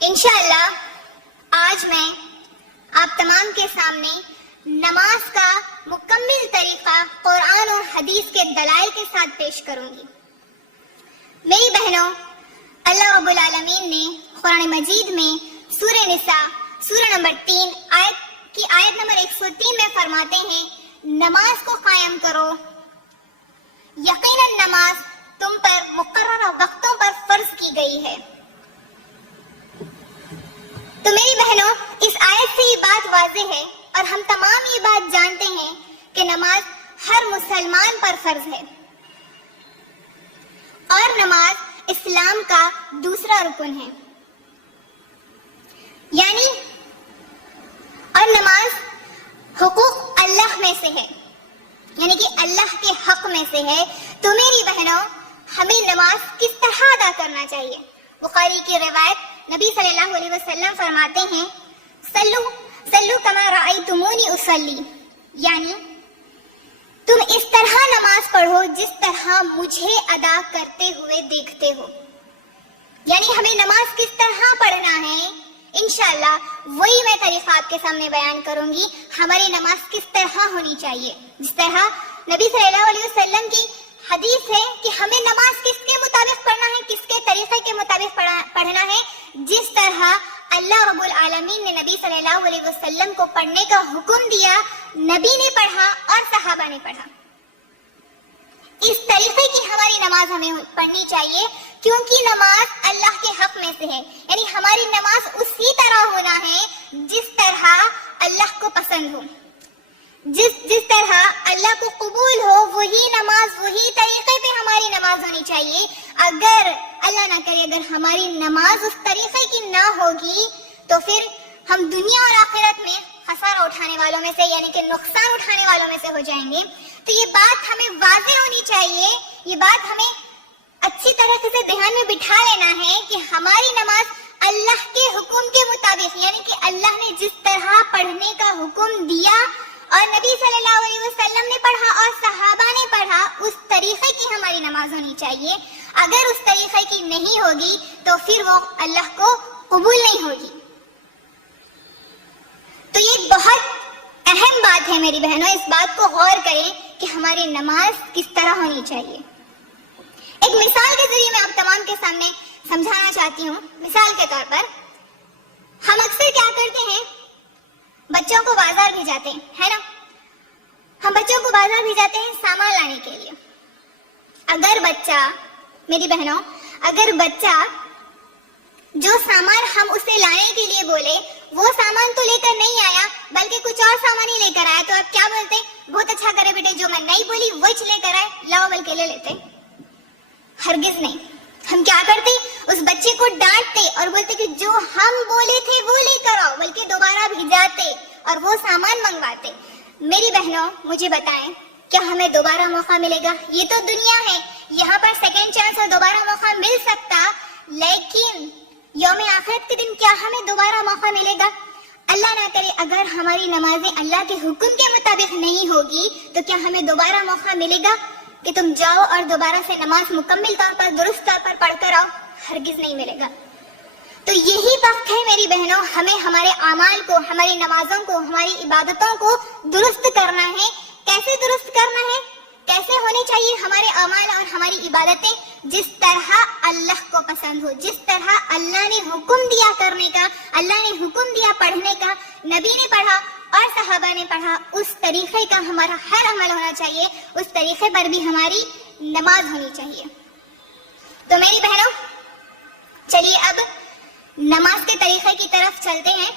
انشاءاللہ آج میں آپ تمام کے سامنے نماز کا مکمل طریقہ قرآن اور حدیث کے دلائل کے ساتھ پیش کروں گی۔ میری بہنوں، اللہ رب العالمین نے قرآن مجید میں سورہ نساء سورہ نمبر 3 آیت نمبر 103 میں فرماتے ہیں، نماز کو قائم کرو، یقیناً نماز تم پر مقررہ وقتوں پر فرض کی گئی ہے۔ تو میری بہنوں، اس آیت سے یہ بات واضح ہے اور ہم تمام یہ بات جانتے ہیں کہ نماز ہر مسلمان پر فرض ہے، اور نماز اسلام کا دوسرا رکن ہے، یعنی اور نماز حقوق اللہ میں سے ہے، یعنی کہ اللہ کے حق میں سے ہے۔ تو میری بہنوں، ہمیں نماز کس طرح ادا کرنا چاہیے؟ بخاری کی روایت، نبی صلی اللہ علیہ وسلم فرماتے ہیں، سلو کما رأیتمونی اصلی، یعنی تم اس طرح نماز پڑھو جس طرح مجھے ادا کرتے ہوئے دیکھتے ہو۔ یعنی ہمیں نماز کس طرح پڑھنا ہے، انشاءاللہ وہی میں طریقہ آپ کے سامنے بیان کروں گی۔ ہماری نماز کس طرح ہونی چاہیے، جس طرح نبی صلی اللہ علیہ وسلم کی حدیث ہے کہ ہمیں نماز کس کے مطابق پڑھنا ہے، کس کے طریقے کے مطابق پڑھنا ہے، جس طرح اللہ رب العالمین نے نبی صلی اللہ علیہ وسلم کو پڑھنے کا حکم دیا، نبی نے پڑھا اور صحابہ نے پڑھا۔ اس طریقے کی ہماری نماز ہمیں پڑھنی چاہیے، کیونکہ نماز اللہ کے حق میں سے ہے، یعنی ہماری نماز اسی طرح ہونا ہے جس طرح اللہ کو پسند ہو، جس طرح اللہ کو قبول ہو، وہی نماز وہی طریقے پہ ہماری نماز ہونی چاہیے۔ اگر اللہ نہ کرے اگر ہماری نماز اس طریقے کی نہ ہوگی تو پھر ہم دنیا اور آخرت میں خسارہ اٹھانے والوں میں سے، یعنی کہ نقصان اٹھانے والوں میں سے ہو جائیں گے۔ تو یہ بات ہمیں واضح ہونی چاہیے، یہ بات ہمیں اچھی طرح سے دھیان میں بٹھا لینا ہے کہ ہماری نماز اللہ کے حکم کے مطابق، یعنی کہ اللہ نے جس طرح پڑھنے کا حکم دیا اور نبی صلی اللہ علیہ وسلم نے پڑھا اور صحابہ نے پڑھا، اس طریقے کی ہماری نماز ہونی چاہیے۔ اگر اس طریقے کی نہیں ہوگی تو پھر وہ اللہ کو قبول نہیں ہوگی۔ تو یہ بہت اہم بات ہے میری بہنوں، اس بات کو غور کریں کہ ہماری نماز کس طرح ہونی چاہیے۔ ایک مثال کے ذریعے میں آپ تمام کے سامنے سمجھانا چاہتی ہوں۔ مثال کے طور پر ہم اکثر کیا کرتے ہیں، بچوں کو بازار بھیجاتے ہیں، ہے نا؟ ہم بچوں کو بازار بھیجاتے ہیں سامان لانے کے لیے۔ اگر بچہ، میری بہنوں، اگر بچہ جو سامان ہم اسے لانے کے لیے بولے وہ سامان تو لے کر نہیں آیا بلکہ کچھ اور سامان ہی لے کر آیا، تو آپ کیا بولتے ہیں؟ بہت اچھا کرے بیٹے، جو میں نہیں بولی وہی لے کر آئے، لاؤ بلکہ لے لیتے۔ ہرگز نہیں، ہم کیا کرتے، اس بچے کو ڈانٹتے اور بولتے کہ جو ہم بولے تھے وہ لے کر آؤ، بلکہ دوبارہ بھیجاتے اور وہ سامان منگواتے۔ میری بہنوں، مجھے بتائیں، کیا ہمیں دوبارہ موقع ملے گا؟ یہ تو دنیا ہے، یہاں پر سیکنڈ چانس اور دوبارہ موقع مل سکتا، لیکن یوم آخرت کے دن کیا ہمیں دوبارہ موقع ملے گا؟ اللہ نہ کرے اگر ہماری نمازیں اللہ کے حکم کے مطابق نہیں ہوگی تو کیا ہمیں دوبارہ موقع ملے گا کہ تم جاؤ اور دوبارہ سے نماز مکمل طور پر درست طور پر پڑھ کر آؤ؟ ہرگز نہیں ملے گا۔ تو یہی وقت ہے میری بہنوں، ہمیں ہمارے اعمال کو، ہماری نمازوں کو، ہماری عبادتوں کو درست کرنا ہے۔ کیسے درست کرنا ہے؟ کیسے ہونے چاہیے ہمارے اعمال اور ہماری عبادتیں؟ جس طرح اللہ کو پسند ہو، جس طرح اللہ نے حکم دیا کرنے کا، اللہ نے حکم دیا پڑھنے کا، نبی نے پڑھا اور صحابہ نے پڑھا، اس طریقے کا ہمارا ہر عمل ہونا چاہیے، اس طریقے پر بھی ہماری نماز ہونی چاہیے۔ تو میری بہنوں، چلیے اب نماز کے طریقے کی طرف چلتے ہیں۔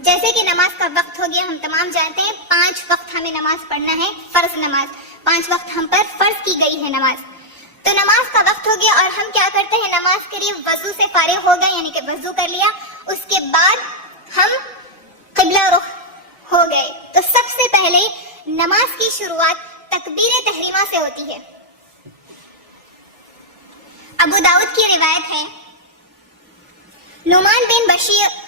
جیسے کہ نماز کا وقت ہو گیا، ہم تمام جانتے ہیں 5 وقت ہمیں نماز پڑھنا ہے، فرض نماز 5 وقت ہم پر فرض کی گئی ہے نماز۔ تو نماز کا وقت ہو گیا اور ہم کیا کرتے ہیں، نماز کے لیے وضو سے فارغ ہو گئے، یعنی کہ وضو کر لیا، اس کے بعد ہم قبلہ رخ ہو گئے۔ تو سب سے پہلے نماز کی شروعات تکبیر تحریمہ سے ہوتی ہے۔ ابو داؤد کی روایت ہے، نعمان بن بشیر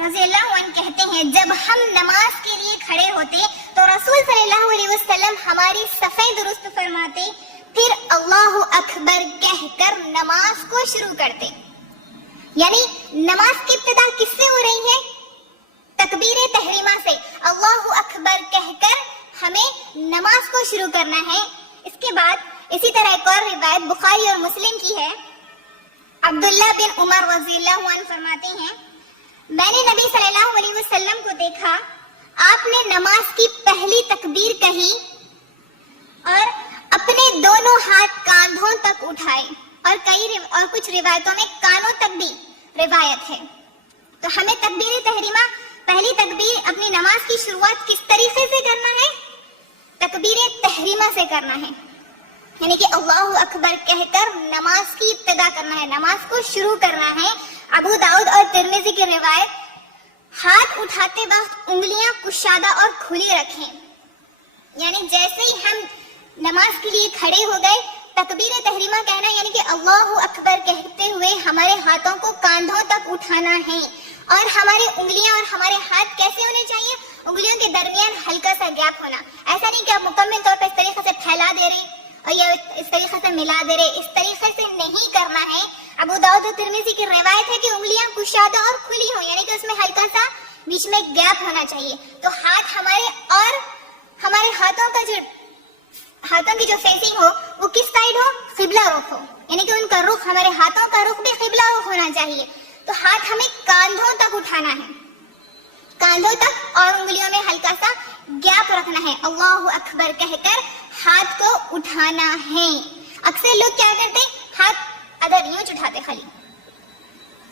رضی اللہ عنہ کہتے ہیں، جب ہم نماز کے لیے کھڑے ہوتے تو رسول صلی اللہ علیہ وسلم ہماری صفیں درست فرماتے، پھر اللہ اکبر کہہ کر نماز کو شروع کرتے۔ یعنی نماز کی ابتدا کس سے ہو رہی ہے؟ تکبیر تحریمہ سے، اللہ اکبر کہہ کر ہمیں نماز کو شروع کرنا ہے۔ اس کے بعد اسی طرح ایک اور روایت بخاری اور مسلم کی ہے، عبداللہ بن عمر رضی اللہ عنہ فرماتے ہیں میں نے نبی صلی اللہ علیہ وسلم کو دیکھا، آپ نے نماز کی پہلی تکبیر کہی اور اپنے دونوں ہاتھ کاندھوں تک اٹھائے، اور کچھ روایتوں میں کانوں تک بھی روایت ہے۔ تو ہمیں تکبیر تحریمہ، پہلی تکبیر اپنی نماز کی شروعات کس طریقے سے کرنا ہے؟ تکبیر تحریمہ سے کرنا ہے، یعنی کہ اللہ اکبر کہہ کر نماز کی ابتدا کرنا ہے، نماز کو شروع کرنا ہے۔ ابو داؤد اور ترمذی کی روایت، ہاتھ اٹھاتے وقت انگلیاں کشادہ اور کھلی رکھیں، یعنی جیسے ہی ہم نماز کے لیے کھڑے ہو گئے تکبیر تحریمہ کہنا، یعنی کہ اللہ اکبر کہتے ہوئے ہمارے ہاتھوں کو کاندھوں تک اٹھانا ہے، اور ہماری انگلیاں اور ہمارے ہاتھ کیسے ہونے چاہیے؟ انگلیوں کے درمیان ہلکا سا گیپ ہونا، ایسا نہیں کہ آپ مکمل طور پر اس طریقے سے پھیلا دے رہے اور یا اس طریقے سے ملا دے رہے، اس طریقے سے نہیں کرنا ہے۔ ابو داؤد اور ترمذی کی روایت ہے کہ انگلیاں کشادہ اور کھلی ہوں، یعنی کہ اس میں ہلکا سا بیچ میں گیپ ہونا چاہیے۔ تو ہاتھ ہمارے اور ہمارے ہاتھوں کی جو فیسنگ ہو وہ کس سائڈ ہو؟ قبلہ رخ ہو، یعنی کہ ان کا رخ، ہمارے ہاتھوں کا رخ بھی قبلہ رخ ہونا چاہیے۔ تو ہاتھ ہمیں کاندھوں تک اٹھانا ہے، کاندھوں تک، اور انگلیوں میں ہلکا سا گیپ رکھنا ہے، اللہ اکبر کہہ کر ہاتھ کو اٹھانا ہے۔ اکثر لوگ کیا کرتے ہیں؟ ہاتھ ادھر یوں اٹھاتے، خالی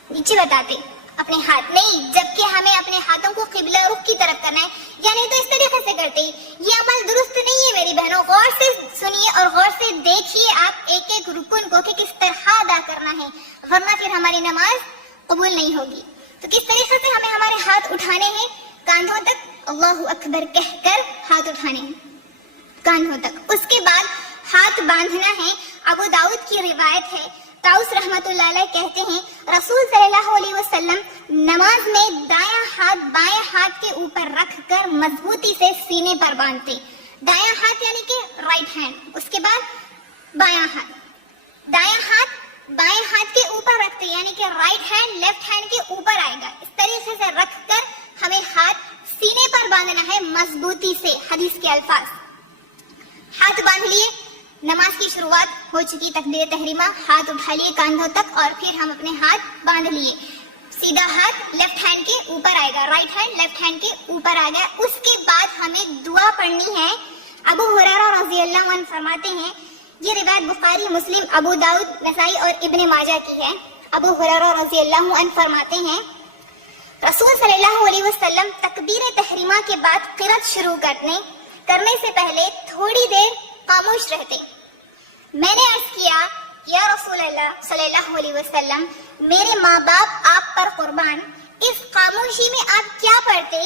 نیچے بتاتے اپنے ہاتھ نہیں، جبکہ ہمیں اپنے ہاتھوں کو قبلہ رخ کی طرف کرنا ہے، یعنی تو اس طریقے سے کرتے ہی یہ عمل درست نہیں ہے میری بہنوں۔ غور سے سنیے اور غور سے دیکھیے آپ ایک ایک رکن کو کہ کس طرح ادا کرنا ہے، ورنہ پھر ہماری نماز قبول نہیں ہوگی۔ تو کس طریقے سے ہمیں ہمارے ہاتھ اٹھانے ہیں؟ کاندھوں تک، اللہ اکبر کہہ کر ہاتھ اٹھانے ہیں کاندھوں تک۔ اس کے بعد ہاتھ باندھنا ہے۔ ابو داؤد کی روایت ہے، طاؤس رحمۃ اللہ علیہ کہتے ہیں رسول صلی اللہ علیہ وسلم نماز میں دایاں ہاتھ بائیں ہاتھ کے اوپر رکھ کر مضبوطی سے سینے پر باندھتے۔ دایاں ہاتھ یعنی کہ رائٹ ہینڈ، اس کے بعد بایاں ہاتھ، دایاں ہاتھ بائیں ہاتھ کے اوپر رکھتے، یعنی کہ رائٹ ہینڈ لیفٹ ہینڈ کے اوپر آئے گا، اس طریقے سے رکھ کر ہمیں ہاتھ سینے پر باندھنا ہے مضبوطی سے۔ حدیث کے الفاظ، ہاتھ باندھ لیے، نماز کی شروعات ہو چکی، تکبیر تحریمہ، ہاتھ اٹھا لیے کاندھوں تک، اور پھر ہم اپنے ہاتھ باندھ لیے، سیدھا ہاتھ لیفٹ ہینڈ کے اوپر آئے گا، رائٹ ہینڈ لیفٹ ہینڈ کے اوپر آ گیا۔ اس کے بعد ہمیں دعا پڑھنی ہے۔ ابو ہریرہ رضی اللہ عنہ فرماتے ہیں، یہ روایت بخاری، مسلم، ابو داؤد، نسائی اور ابن ماجہ کی ہے۔ ابو ہریرہ رضی اللہ عنہ فرماتے ہیں رسول صلی اللہ علیہ وسلم تکبیر تحریمہ کے بعد قرات شروع کرنے سے پہلے تھوڑی دیر خاموش رہتے۔ میں نے عرض کیا یا رسول اللہ صلی اللہ علیہ وسلم، میرے ماں باپ آپ پر قربان، اس خاموشی میں آپ کیا پڑھتے؟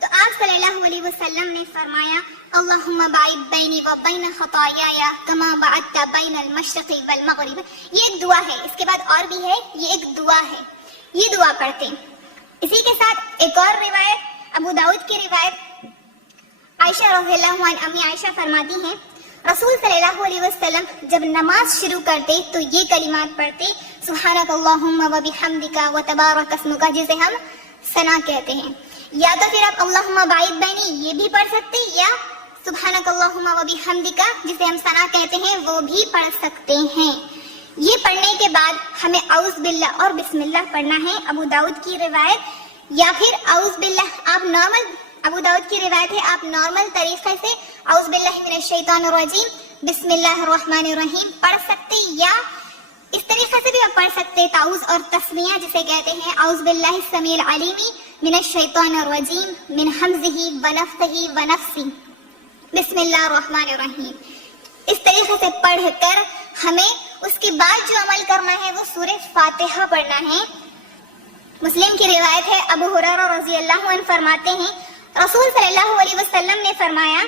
تو آپ صلی اللہ علیہ وسلم نے فرمایا اللہم باعد بینی و بین خطایایا کما بعدت بین المشرق والمغرب۔ یہ ایک دعا ہے، اس کے بعد اور بھی ہے، یہ ایک دعا ہے، یہ دعا پڑھتے۔ اسی کے ساتھ ایک اور روایت، ابو داؤد کی روایت، عائشہ رضی اللہ عنہ، امی عائشہ فرماتی ہیں رسول صلی اللہ علیہ وسلم جب نماز شروع کرتے تو یہ کلمات پڑھتے، سبحانک اللہم و بحمدک و تبارک اسمک، جسے ہم ثنا کہتے ہیں۔ یا تو پھر آپ اللہم باعد بینی یہ بھی پڑھ سکتے، یا سبحانک اللہم و بحمدک جسے ہم ثنا کہتے ہیں وہ بھی پڑھ سکتے ہیں۔ یہ پڑھنے کے بعد ہمیں اعوذ باللہ اور بسم اللہ پڑھنا ہے، ابو داؤد کی روایت، یا پھر اعوذ باللہ آپ نارمل، ابو داؤد کی روایت ہے آپ نارمل طریقے سے اعوذ باللہ من الشیطان الرجیم بسم اللہ الرحمن الرحیم پڑھ سکتے، یا اس طریقے سے بھی آپ پڑھ سکتے تعوذ اور تسمیہ جسے کہتے ہیں اعوذ باللہ السمیع العلیم من الشیطان الرجیم من حمزہ ونفثہ ونفثہ بسم اللہ الرحمن الرحیم۔ اس طریقے سے پڑھ کر ہمیں اس کے بعد جو عمل کرنا ہے وہ سورہ فاتحہ پڑھنا ہے۔ مسلم کی روایت ہے، ابو ہریرہ رضی اللہ عنہ فرماتے ہیں رسول صلی اللہ علیہ وسلم نے فرمایا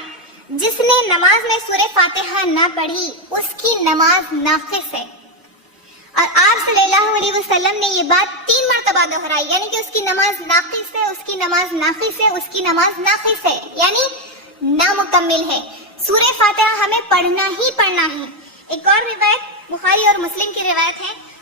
جس نے نماز میں سورہ فاتحہ نہ پڑھی اس کی نماز ناقص ہے۔ اور آپ صلی اللہ علیہ وسلم نے یہ بات 3 مرتبہ دہرائی، یعنی کہ اس کی نماز ناقص ہے، اس کی نماز ناقص ہے، اس کی نماز ناقص ہے، یعنی نامکمل ہے۔ سورہ فاتحہ ہمیں پڑھنا ہی پڑھنا ہے۔ ایک اور روایت بخاری اور مسلم کی روایت ہے،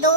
2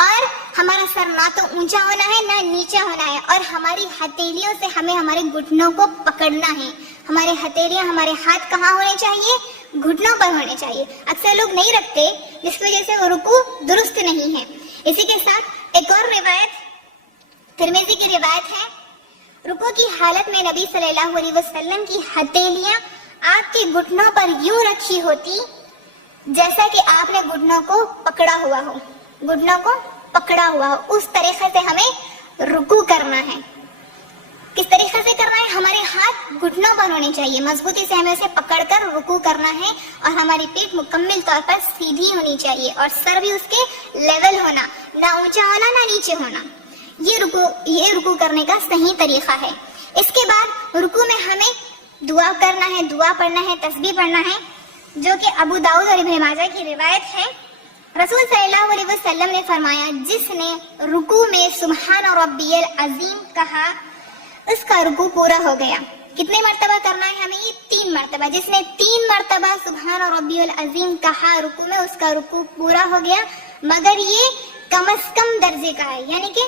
اور ہمارا سر نہ تو اونچا ہونا ہے نہ نیچا ہونا ہے، اور ہماری ہتھیلیوں سے ہمیں ہمارے گھٹنوں کو پکڑنا ہے. ہمارے ہتھیلیاں، ہمارے ہاتھ کہاں ہونے چاہیے؟ گھٹنوں پر ہونے چاہیے. اکثر لوگ نہیں رکھتے جس کی وجہ سے وہ رکوع درست نہیں ہے. اسی کے ساتھ ایک اور روایت ترمذی کی روایت ہے، رکوع کی حالت میں نبی صلی اللہ علیہ وسلم کی ہتھیلیاں آپ کے گھٹنوں پر یوں رکھی ہوتی جیسا کہ آپ نے گھٹنوں کو پکڑا ہوا ہو. گھٹنوں کو پکڑا ہوا ہو، اس طریقے سے ہمیں رکوع کرنا ہے. کس طریقے سے کرنا ہے؟ ہمارے ہاتھ گھٹنوں پر ہونے چاہیے، مضبوطی سے ہمیں اسے پکڑ کر رکوع کرنا ہے، اور ہماری پیٹھ مکمل طور پر سیدھی ہونی چاہیے، اور سر بھی اس کے لیول ہونا، نہ اونچا ہونا نہ نیچے ہونا. یہ رکوع کرنے کا صحیح طریقہ ہے. اس کے بعد رکوع میں ہمیں دعا کرنا ہے، دعا پڑھنا ہے، تسبیح پڑھنا ہے، جو کہ ابو داؤد اور ابن ماجہ کی روایت ہے. رسول صلی اللہ علیہ وسلم نے فرمایا، جس نے رکوع میں سبحان ربی العظیم کہا اس کا رکوع پورا ہو گیا. کتنے مرتبہ کرنا ہے ہمیں؟ یہ 3 مرتبہ. جس نے 3 مرتبہ سبحان ربی العظیم کہا رکوع میں، اس کا رکوع پورا ہو گیا. مگر یہ کم از کم درجے کا ہے، یعنی کہ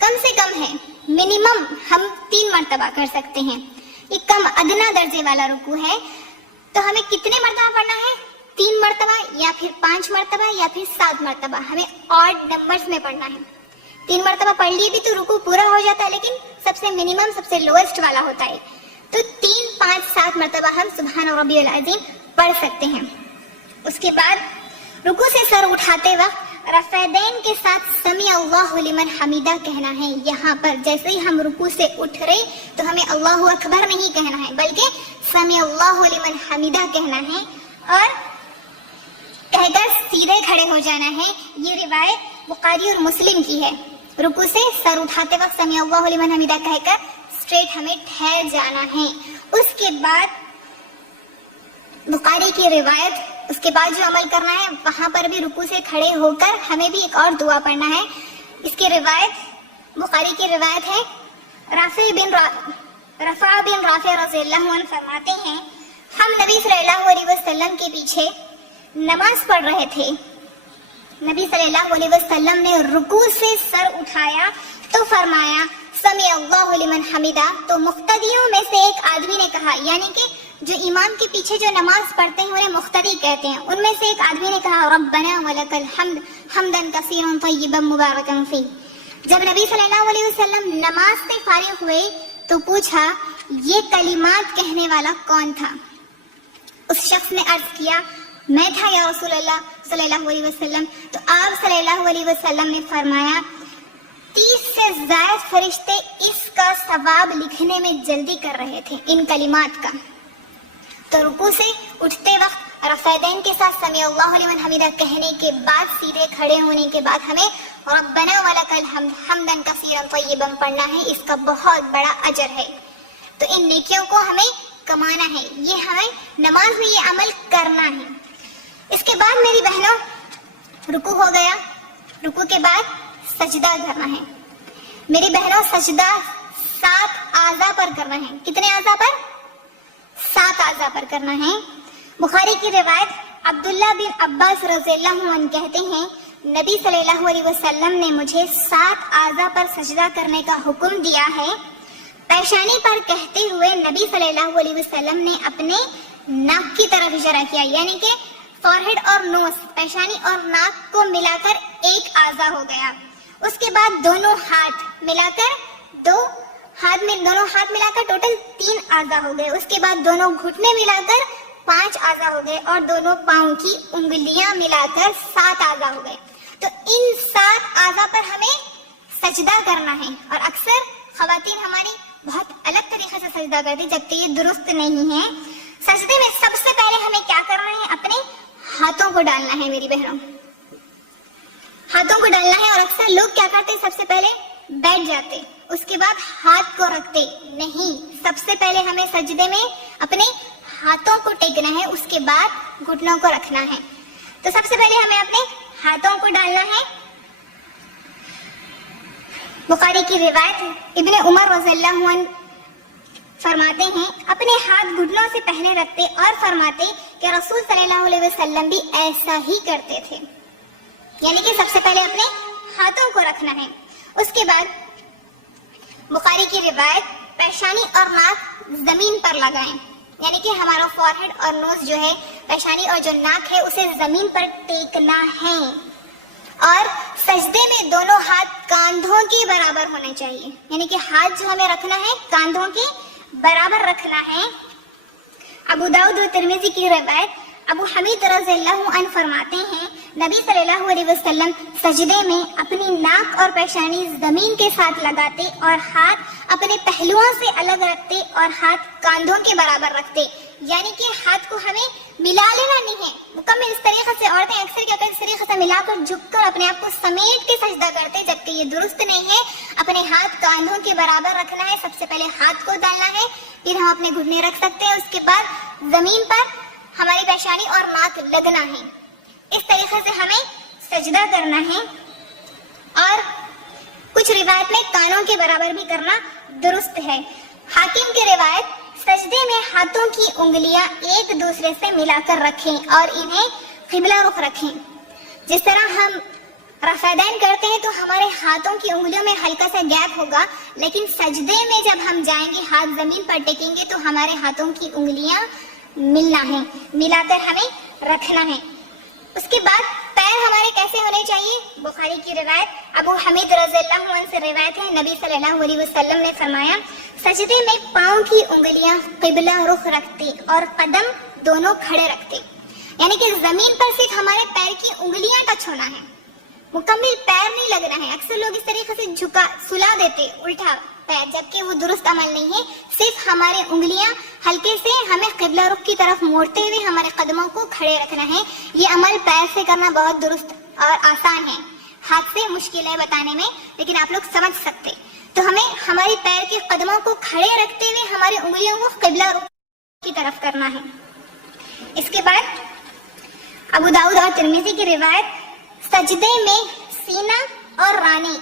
کم سے کم ہے. منیمم ہم 3 مرتبہ کر سکتے ہیں. یہ کم ادنا درجے والا رکوع ہے. تو ہمیں کتنے مرتبہ پڑھنا ہے؟ 3 مرتبہ یا پھر 5 مرتبہ یا پھر 7 مرتبہ. ہمیں آڈ نمبرز میں پڑھنا ہے. 3 مرتبہ پڑھ لیے بھی تو رکوع پورا ہو جاتا ہے، لیکن سب سے منیمم، سب سے لوئسٹ والا ہوتا ہے. تو 3، 5، 7 مرتبہ ہم سبحان ربی العظیم پڑھ سکتے ہیں. اس کے بعد رکوع سے سر اٹھاتے وقت رفعین کے ساتھ سمیع اللہ لمن حمیدہ کہنا ہے. یہاں پر جیسے ہی ہم رکوع سے اٹھ رہے تو ہمیں اللہ اکبر نہیں کہنا ہے، بلکہ سمیع اللہ لمن حمیدہ کہنا ہے اور کہہ کر سیدھے کھڑے ہو جانا ہے. یہ روایت بخاری اور مسلم کی ہے. رکوع سے سر اٹھاتے وقت سمیع اللہ لمن حمیدہ کہہ کر اسٹریٹ ہمیں ٹھہر جانا ہے. اس کے بعد بخاری کی روایت، اس کے بعد جو عمل کرنا ہے وہاں پر بھی رکوع سے کھڑے ہو کر ہمیں بھی ایک اور دعا پڑھنا ہے. اس کی روایت بخاری کی روایت ہے، رفع بن رافع رضی اللہ عنہ فرماتے ہیں، ہم نبی صلی اللہ علیہ وسلم کے پیچھے نماز پڑھ رہے تھے. نبی صلی اللہ علیہ وسلم نے رکوع سے سر اٹھایا تو فرمایا سمیع اللہ لمن حمیدہ. تو مقتدیوں میں سے ایک آدمی نے کہا، یعنی کہ جو امام کے پیچھے جو نماز پڑھتے ہیں انہیں مقتدی کہتے ہیں، ان میں سے ایک آدمی نے کہا ربنا ولک الحمد حمدا کثیرا طیبا مبارکا فیہ. جب نبی صلی اللہ علیہ وسلم نماز سے فارغ ہوئے تو پوچھا یہ کلمات کہنے والا کون تھا؟ اس شخص نے عرض کیا میں تھا یا رسول اللہ صلی اللہ علیہ وسلم. تو آپ صلی اللہ علیہ وسلم نے فرمایا 30 سے زائد فرشتے اس کا ثواب لکھنے میں جلدی کر رہے تھے ان کلمات کا. تو رکوع سے اٹھتے وقت رفعین کے ساتھ سمیع اللہ لمن حمیدہ کہنے کے بعد سیدھے کھڑے ہونے کے بعد ہمیں ربنا ولک الحمد حمدا کثیرا طیبا پڑھنا ہے. اس کا بہت بڑا اجر ہے. تو ان نیکیوں کو ہمیں کمانا ہے، یہ ہمیں نماز میں یہ عمل کرنا ہے. اس کے بعد میری بہنوں رکوع ہو گیا. رکوع کے بعد سجدہ کرنا ہے. میری بہنوں سجدہ 7 اعضاء پر کرنا ہے. کتنے اعضاء پر؟ 7 اعضاء پر کرنا ہے. بخاری کی روایت عبداللہ بن عباس رضی اللہ عنہ کہتے ہیں نبی صلی اللہ علیہ وسلم نے مجھے 7 اعضاء پر سجدہ کرنے کا حکم دیا ہے. پیشانی پر کہتے ہوئے نبی صلی اللہ علیہ وسلم نے اپنے ناک کی طرف اشارہ کیا، یعنی کہ فورہیڈ اور نوز، پیشانی اور ناک کو ملا کر ایک اعضا ہو گیا. اس کے بعد دونوں ہاتھ ملا کر دونوں ہاتھ ملا کر ٹوٹل 3 اعضا ہو گئے. اس کے بعد دونوں گھٹنے ملا کر 5 اعضا ہو گئے اور دونوں پاؤں کی انگلیاں ملا کر 7 اعضا ہو گئے. تو ان 7 اعضا پر ہمیں سجدہ کرنا ہے. اور اکثر خواتین ہماری بہت الگ طریقے سے سجدہ کرتی جبکہ یہ درست نہیں ہے. سجدے میں سب سے پہلے ہمیں کیا کرنا ہے؟ اپنے ہاتھوں کو ڈالنا ہے. میری بہنوں ہاتھوں کو ڈالنا ہے. اور اکثر لوگ کیا کرتے سب سے پہلے بیٹھ جاتے، اس کے بعد ہاتھ کو رکھتے. نہیں، سب سے پہلے ہمیں سجدے میں اپنے ہاتھوں کو ٹیکنا ہے، اس کے بعد گھٹنوں کو رکھنا ہے. تو سب سے پہلے ہمیں اپنے ہاتھوں کو ڈالنا ہے. بخاری کی روایت ابن عمر رضی اللہ عنہ فرماتے ہیں اپنے ہاتھ گھٹنوں سے پہلے رکھتے اور فرماتے کہ رسول صلی اللہ علیہ وسلم بھی ایسا ہی کرتے تھے. یعنی کہ سب سے پہلے اپنے ہاتھوں کو رکھنا ہے. اس کے بعد بخاری کی روایت پیشانی اور ناک زمین پر لگائیں، یعنی کہ ہمارا فورہیڈ اور نوز جو ہے، پیشانی اور جو ناک ہے اسے زمین پر ٹیکنا ہے. اور سجدے میں دونوں ہاتھ کاندھوں کے برابر ہونے چاہیے، یعنی کہ ہاتھ جو ہمیں رکھنا ہے کاندھوں کے برابر رکھنا ہے. ابو داؤد و ترمذی کی روایت ابو حمید رضی اللہ عنہ فرماتے ہیں نبی صلی اللہ علیہ وسلم سجدے میں اپنی ناک اور پیشانی زمین کے ساتھ لگاتے اور ہاتھ اپنے پہلوؤں سے الگ رکھتے اور ہاتھ کاندھوں کے برابر رکھتے، یعنی کہ ہاتھ کو ہمیں ملا لینا نہیں ہے مکمل. اس طریقے سے عورتیں اکثر کیا کرتے، اس طریقے سے ملا کر جھک کر اپنے آپ کو سمیٹ کے سجدہ کرتے، جبکہ یہ درست نہیں ہے. اپنے ہاتھ کاندھوں کے برابر رکھنا ہے. سب سے پہلے ہاتھ کو ڈالنا ہے، پھر ہم اپنے گھٹنے رکھ سکتے ہیں، اس کے بعد زمین پر ہماری پیشانی اور ناک لگنا ہے. اس طریقے سے ہمیں سجدہ کرنا ہے. اور کچھ روایت میں کانوں کے برابر بھی کرنا درست ہے. حاکم کی روایت سجدے میں ہاتھوں کی انگلیاں ایک دوسرے سے ملا کر رکھیں اور انہیں قبلہ رخ رکھیں. جس طرح ہم رفعدین کرتے ہیں تو ہمارے ہاتھوں کی انگلیوں میں ہلکا سا گیپ ہوگا، لیکن سجدے میں جب ہم جائیں گے ہاتھ زمین پر ٹیکیں گے تو ہمارے ہاتھوں کی انگلیاں ملنا ہے، ملا کر ہمیں رکھنا ہے. اس کے بعد پیر ہمارے کیسے ہونے چاہیے؟ بخاری کی روایت ابو حمید رضی اللہ عنہ سے روایت ہے نبی صلی اللہ علیہ وسلم نے فرمایا سجدے میں پاؤں کی انگلیاں قبلہ رخ رکھتے اور قدم دونوں کھڑے رکھتے، یعنی کہ زمین پر صرف ہمارے پیر کی انگلیاں ٹچ ہونا ہے، مکمل پیر نہیں لگنا ہے. اکثر لوگ اس طریقے سے جھکا سلا دیتے الٹا پیر، جبکہ وہ درست عمل نہیں ہے. صرف ہمارے انگلیاں ہلکے سے ہمیں قبلہ رخ کی طرف موڑتے ہوئے ہمارے قدموں کو کھڑے رکھنا ہے. یہ عمل پیر سے کرنا بہت درست اور آسان ہے، ہاتھ سے مشکل ہے بتانے میں، لیکن آپ لوگ سمجھ سکتے. تو ہمیں ہماری پیر کے قدموں کو کھڑے رکھتے ہوئے ہماری انگلیوں کو قبلہ رخ کی طرف کرنا ہے. اس کے بعد ابو داؤد اور ترمذی کی روایت سجدے میں سینہ اور رانی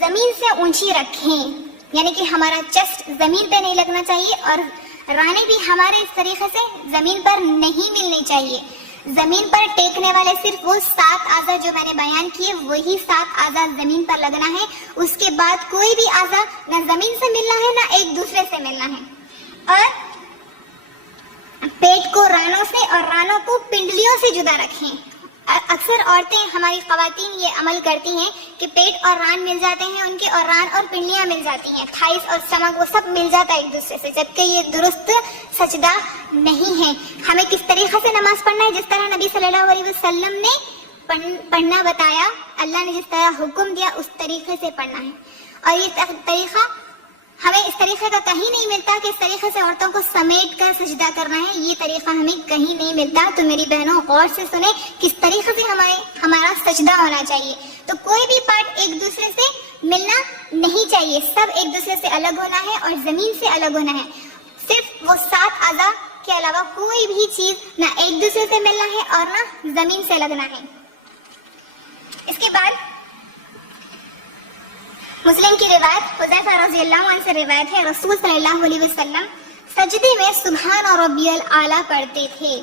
زمین سے اونچی رکھیں، یعنی کہ ہمارا چیسٹ زمین پہ نہیں لگنا چاہیے اور رانی بھی ہمارے اس طریقے سے زمین پر نہیں ملنی چاہیے. زمین پر ٹیکنے والے صرف وہ 7 اعضاء جو میں نے بیان کیے وہی 7 اعضاء زمین پر لگنا ہے. اس کے بعد کوئی بھی اعضاء نہ زمین سے ملنا ہے نہ ایک دوسرے سے ملنا ہے. اور پیٹ کو رانوں سے اور رانوں کو پنڈلیوں سے جدا رکھیں. اکثر عورتیں ہماری خواتین یہ عمل کرتی ہیں کہ پیٹ اور ران مل جاتے ہیں ان کے، اور ران اور پنڈلیاں مل جاتی ہیں، تھائس اور سٹمک وہ سب مل جاتا ہے ایک دوسرے سے، جبکہ یہ درست سجدہ نہیں ہے. ہمیں کس طریقے سے نماز پڑھنا ہے؟ جس طرح نبی صلی اللہ علیہ وسلم نے پڑھنا بتایا، اللہ نے جس طرح حکم دیا اس طریقے سے پڑھنا ہے. اور یہ طریقہ ہمیں اس طریقے کا کہیں نہیں ملتا کہ اس طریقے سے عورتوں کو سمیٹ کر سجدہ کرنا ہے. یہ طریقہ ہمیں کہیں نہیں ملتا. تو میری بہنوں غور سے سنیں کس طریقے سے ہمارا سجدہ ہونا چاہیے. تو کوئی بھی پارٹ ایک دوسرے سے ملنا نہیں چاہیے، سب ایک دوسرے سے الگ ہونا ہے اور زمین سے الگ ہونا ہے. صرف وہ 7 اعضاء کے علاوہ کوئی بھی چیز نہ ایک دوسرے سے ملنا ہے اور نہ زمین سے لگنا ہے. اس کے بعد مسلم کی روایت حذیفہ رضی اللہ عنہ سے روایت ہے رسول صلی اللہ علیہ وسلم سجدے میں سبحان ربی الاعلیٰ پڑھتے تھے.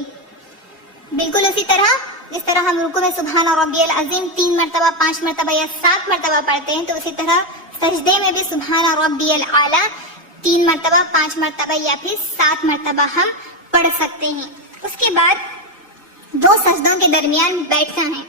بالکل اسی طرح جس طرح ہم رکوع میں سبحان ربی العظیم 3 مرتبہ 5 مرتبہ یا 7 مرتبہ پڑھتے ہیں، تو اسی طرح سجدے میں بھی سبحان ربی الاعلیٰ 3 مرتبہ 5 مرتبہ یا پھر 7 مرتبہ ہم پڑھ سکتے ہیں. اس کے بعد 2 سجدوں کے درمیان بیٹھنا ہے.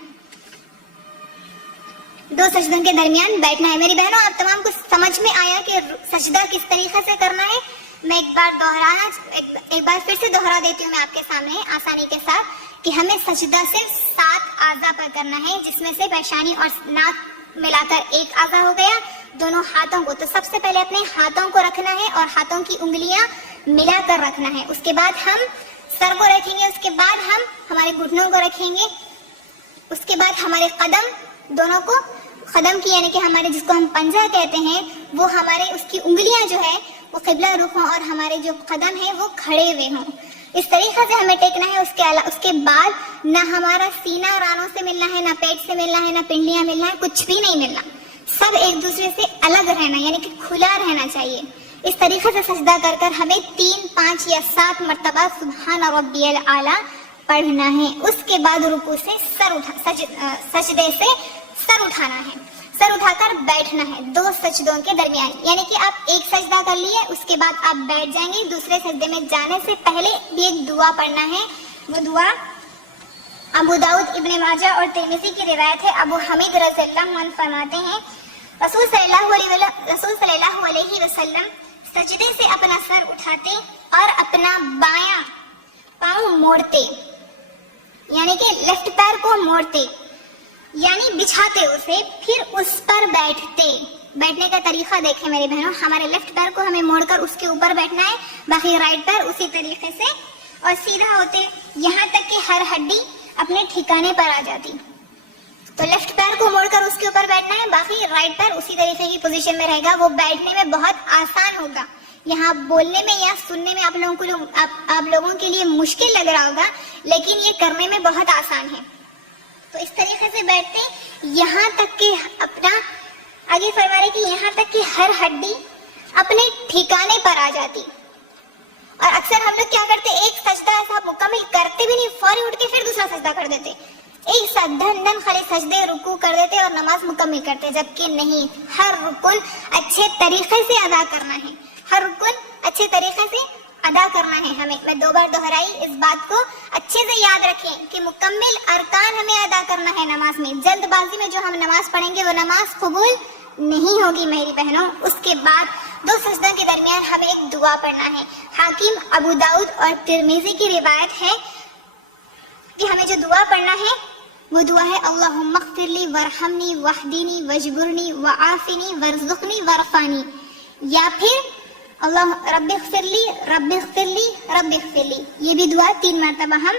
2 سجدوں کے درمیان بیٹھنا ہے. میری بہنوں آپ تمام کو سمجھ میں آیا کہ سجدہ کس طریقے سے کرنا ہے؟ میں ایک بار پھر سے دہرا دیتی ہوں میں آپ کے سامنے آسانی کے ساتھ کہ ہمیں سجدہ صرف 7 اعضاء پر کرنا ہے، جس میں سے پیشانی اور ناک ملا کر 1 اعضاء ہو گیا. دونوں ہاتھوں کو، تو سب سے پہلے اپنے ہاتھوں کو رکھنا ہے اور ہاتھوں کی انگلیاں ملا کر رکھنا ہے. اس کے بعد ہم سر کو رکھیں گے، اس کے بعد ہم ہمارے گھٹنوں کو رکھیں گے، اس کے بعد ہمارے قدم دونوں کو، قدم کی یعنی کہ ہمارے جس کو ہم پنجہ کہتے ہیں، وہ ہمارے اس کی انگلیاں جو ہے وہ قبلہ رخ ہوں اور ہمارے جو قدم ہیں وہ کھڑے ہوئے ہوں. اس طریقے سے ہمیں ٹیکنا ہے. اس کے بعد نہ ہمارا سینہ رانوں سے ملنا ہے، نہ پیٹ سے ملنا ہے، نہ پنڈلیاں ملنا ہے، کچھ بھی نہیں ملنا. سب ایک دوسرے سے الگ رہنا، یعنی کہ کھلا رہنا چاہیے. اس طریقے سے سجدہ کر کر ہمیں 3 5 یا 7 مرتبہ سبحان ربی الاعلیٰ پڑھنا ہے. اس کے بعد رکوع سے سجدے سے سر اٹھانا ہے. سر اٹھا کر بیٹھنا ہے 2 سجدوں کے درمیان، یعنی کہ آپ ایک سجدہ کر لیے، اس کے بعد آپ بیٹھ جائیں گے، دوسرے سجدے میں جانے سے پہلے بھی ایک دعا پڑھنا ہے. وہ دعا ابو داؤد، ابن ماجہ اور ترمذی کی روایت ہے. ابو حمید رضی اللہ عنہ فرماتے ہیں رسول صلی اللہ علیہ وسلم سجدے سے اپنا سر اٹھاتے اور اپنا بایاں پاؤں موڑتے، یعنی کہ لیفٹ پیر کو موڑتے، یعنی بچھاتے اسے، پھر اس پر بیٹھتے. بیٹھنے کا طریقہ دیکھیں میری بہنوں، ہمارے لیفٹ پیر کو ہمیں موڑ کر اس کے اوپر بیٹھنا ہے، باقی رائٹ پیر اسی طریقے سے اور سیدھا ہوتے یہاں تک کہ ہر ہڈی اپنے ٹھکانے پر آ جاتی. تو لیفٹ پیر کو موڑ کر اس کے اوپر بیٹھنا ہے، باقی رائٹ پیر اسی طریقے کی پوزیشن میں رہے گا. وہ بیٹھنے میں بہت آسان ہوگا، یہاں بولنے میں یا سننے میں آپ لوگوں کے لیے مشکل لگ رہا ہوگا، لیکن یہ کرنے میں بہت آسان ہے. تو اس طریقے سے بیٹھتے یہاں تک کہ اپنا آگے فرما رہے کہ یہاں تک کہ ہر ہڈی اپنے ٹھکانے پر آ جاتی. اور اکثر ہم لوگ کیا کرتے، ایک سجدہ ایسا مکمل کرتے بھی نہیں، فوری اٹھ کے پھر دوسرا سجدہ کر دیتے، ایک ساتھ دھن خالی سجدے رکوع کر دیتے اور نماز مکمل کرتے. جبکہ نہیں، ہر رکن اچھے طریقے سے ادا کرنا ہے، ہر رکن اچھے طریقے سے ادا کرنا ہے ہمیں. میں 2 بار دہرائی، اس بات کو اچھے سے یاد رکھیں کہ مکمل ارکان ہمیں ادا کرنا ہے نماز میں. جلد بازی میں جو ہم نماز پڑھیں گے وہ نماز قبول نہیں ہوگی میری بہنوں. اس کے بعد 2 سجدوں کے درمیان ہمیں ایک دعا پڑھنا ہے. حاکم، ابو داؤد اور ترمذی کی روایت ہے کہ ہمیں جو دعا پڑھنا ہے وہ دعا ہے اللہم اغفر لی ورحمنی واہدنی واجبرنی وعافنی وارزقنی وارفعنی، یا پھر اللہ رب اغفر لی رب اغفر لی رب اغفر لی. یہ بھی دعا 3 مرتبہ ہم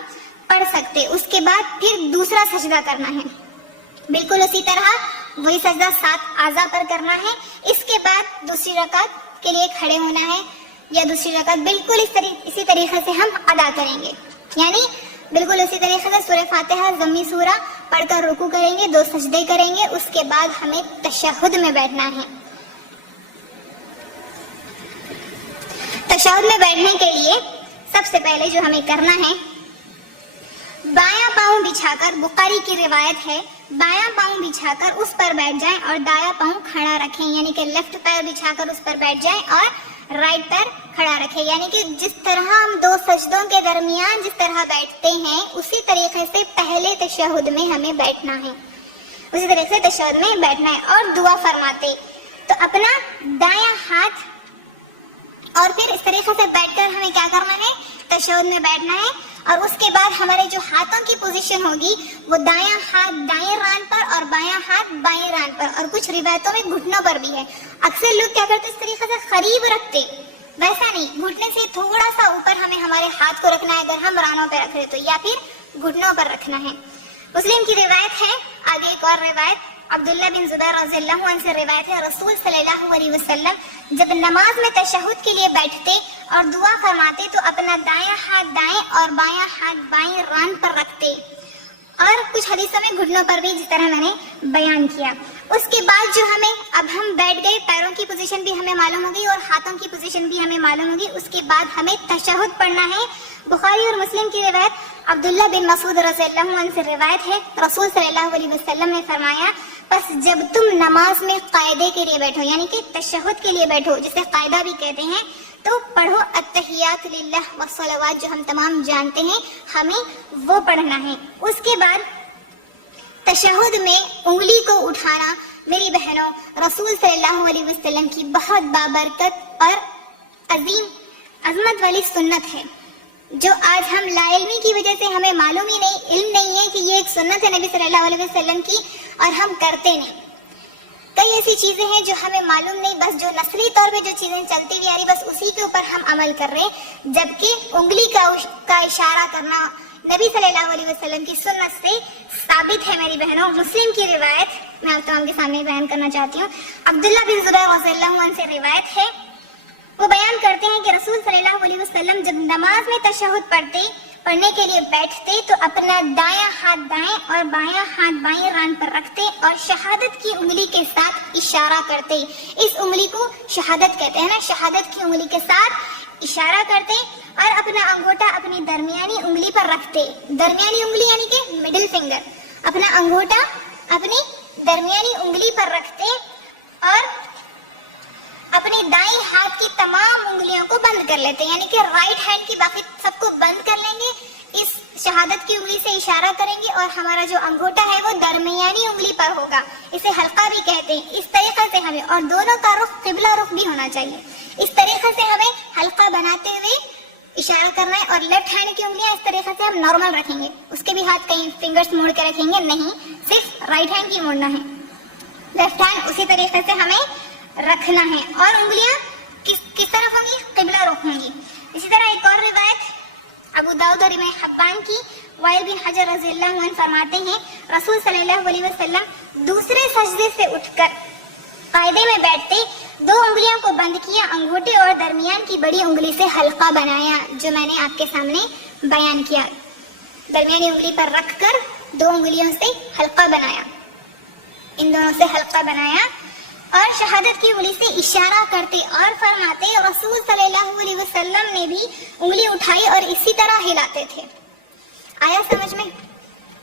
پڑھ سکتے. اس کے بعد پھر دوسرا سجدہ کرنا ہے، بالکل اسی طرح وہی سجدہ 7 اعضاء پر کرنا ہے. اس کے بعد دوسری رکعت کے لیے کھڑے ہونا ہے، یا دوسری رکعت بالکل اسی طریقے سے ہم ادا کریں گے، یعنی بالکل اسی طریقے سے سورہ فاتحہ ضمی سورہ پڑھ کر رکوع کریں گے، 2 سجدے کریں گے. اس کے بعد ہمیں تشہد میں بیٹھنا ہے. تشہد میں بیٹھنے کے لیے سب سے پہلے جو ہمیں کرنا ہے، بایاں پاؤں بچھا کر، بخاری کی روایت ہے، بایاں پاؤں بچھا کر اس پر بیٹھ جائیں اور دایاں پاؤں کھڑا رکھیں، یعنی کہ لیفٹ پیر بچھا کر اس پر بیٹھ جائیں اور رائٹ پیر کھڑا رکھیں. یعنی کہ جس طرح ہم 2 سجدوں کے درمیان جس طرح بیٹھتے ہیں اسی طریقے سے پہلے تشہد میں ہمیں بیٹھنا ہے، اسی طریقے سے تشہد میں بیٹھنا ہے. اور دعا فرماتے تو اپنا دایاں ہاتھ، اور پھر اس طریقے سے بیٹھ کر ہمیں کیا کرنا ہے، تشہد میں بیٹھنا ہے. اور اس کے بعد ہمارے جو ہاتھوں کی پوزیشن ہوگی وہ دایاں ہاتھ دائیں ران پر اور بایاں ہاتھ بائیں ران پر، اور کچھ روایتوں میں گھٹنوں پر بھی ہے. اکثر لوگ کیا کرتے اس طریقے سے قریب رکھتے، ویسا نہیں، گھٹنے سے تھوڑا سا اوپر ہمیں ہمارے ہاتھ کو رکھنا ہے اگر ہم رانوں پہ رکھ رہے تو، یا پھر گھٹنوں پر رکھنا ہے. مسلم کی روایت ہے، آگے ایک اور روایت عبداللہ بن زبیر رضی اللہ عنہ سے روایت ہے، رسول صلی اللہ علیہ وسلم جب نماز میں تشہد کے لیے بیٹھتے اور دعا فرماتے تو اپنا دایاں ہاتھ دائیں اور بایاں ہاتھ بائیں ران پر رکھتے، اور کچھ حدیثوں میں گھٹنوں پر بھی، جس طرح میں نے بیان کیا. اس کے بعد جو اب ہم بیٹھ گئے، پیروں کی پوزیشن بھی ہمیں معلوم ہوگی اور ہاتھوں کی پوزیشن بھی ہمیں معلوم ہوگی. اس کے بعد ہمیں تشہد پڑھنا ہے. بخاری اور مسلم کی روایت عبداللہ بن مسعود رضی اللہ عنہ سے روایت ہے، رسول صلی اللہ علیہ وسلم نے فرمایا پس جب تم نماز میں قاعدے کے لیے بیٹھو، یعنی کہ تشہد کے لیے بیٹھو جسے قاعدہ بھی کہتے ہیں، تو پڑھو التحیات للہ والصلوات، جو ہم تمام جانتے ہیں، ہمیں وہ پڑھنا ہے. اس کے بعد تشہد میں انگلی کو اٹھانا میری بہنوں رسول صلی اللہ علیہ وسلم کی بہت بابرکت اور عظیم عظمت والی سنت ہے، جو آج ہم لا علمی کی وجہ سے ہمیں معلوم ہی نہیں، علم نہیں ہے کہ یہ ایک سنت ہے نبی صلی اللہ علیہ وسلم کی، اور ہم کرتے نہیں. کئی ایسی چیزیں ہیں جو ہمیں معلوم نہیں، بس جو نسلی طور پہ جو چیزیں چلتی ہوئی آ رہی بس اسی کے اوپر ہم عمل کر رہے ہیں، جبکہ انگلی کا اشارہ کرنا نبی صلی اللہ علیہ وسلم کی سنت سے ثابت ہے میری بہنوں. مسلم کی روایت میں آپ تمام کے سامنے بیان کرنا چاہتی ہوں. عبداللہ بن زبیر رضی اللہ عنہ سے روایت ہے، وہ بیان کرتے ہیں کہ رسول صلی اللہ علیہ وسلم جب نماز میں تشہد پڑھنے کے لیے بیٹھتے تو اپنا دایاں ہاتھ دائیں اور بایاں ہاتھ بائیں ران پر رکھتے اور شہادت کی انگلی کے ساتھ اشارہ کرتے. اس انگلی کو شہادت کہتے ہیں نا، شہادت کی انگلی کے ساتھ اشارہ کرتے اور اپنا انگوٹھا اپنی درمیانی انگلی پر رکھتے. درمیانی انگلی یعنی کہ مڈل فنگر، اپنا انگوٹھا اپنی درمیانی انگلی پر رکھتے اور اپنے دائیں ہاتھ کی تمام انگلیوں کو بند کر لیتے، یعنی کہ رائٹ ہینڈ کی باقی سب کو بند کر لیں گے، اس شہادت کی انگلی سے اشارہ کریں گے اور ہمارا جو انگوٹھا ہے وہ درمیانی انگلی پر ہوگا، اسے حلقہ بھی کہتے ہیں۔ اس طریقے سے ہمیں، اور دونوں کا رخ قبلہ رخ بھی ہونا چاہیے، اس طریقے سے ہمیں حلقہ بناتے ہوئے اشارہ کرنا ہے، اور لیفٹ ہینڈ کی انگلیاں اس طریقے سے ہم نارمل رکھیں گے، اس کے بھی ہاتھ کہیں فنگرز موڑ کے رکھیں گے نہیں، صرف رائٹ ہینڈ کی موڑنا ہے، لیفٹ ہینڈ اسی طریقے سے ہمیں رکھنا ہے، اور انگلیاں کس طرف ہوں گی؟ قبلہ رخ ہوں گی۔ اسی طرح ایک اور روایت ابو داؤد اور ابن حبان کی، وائل بن حجر رضی اللہ عنہ فرماتے ہیں رسول صلی اللہ علیہ وسلم دوسرے سجدے سے اٹھ کر قاعدے میں بیٹھتے، دو انگلیوں کو بند کیا، انگوٹھے اور درمیان کی بڑی انگلی سے حلقہ بنایا، جو میں نے آپ کے سامنے بیان کیا، درمیانی انگلی پر رکھ کر دو انگلیوں سے حلقہ بنایا، ان دونوں سے حلقہ بنایا، اور شہادت کی انگلی سے اشارہ کرتے اور فرماتے رسول صلی اللہ علیہ وسلم نے بھی انگلی اٹھائی اور اسی طرح ہلاتے تھے۔ آیا سمجھ میں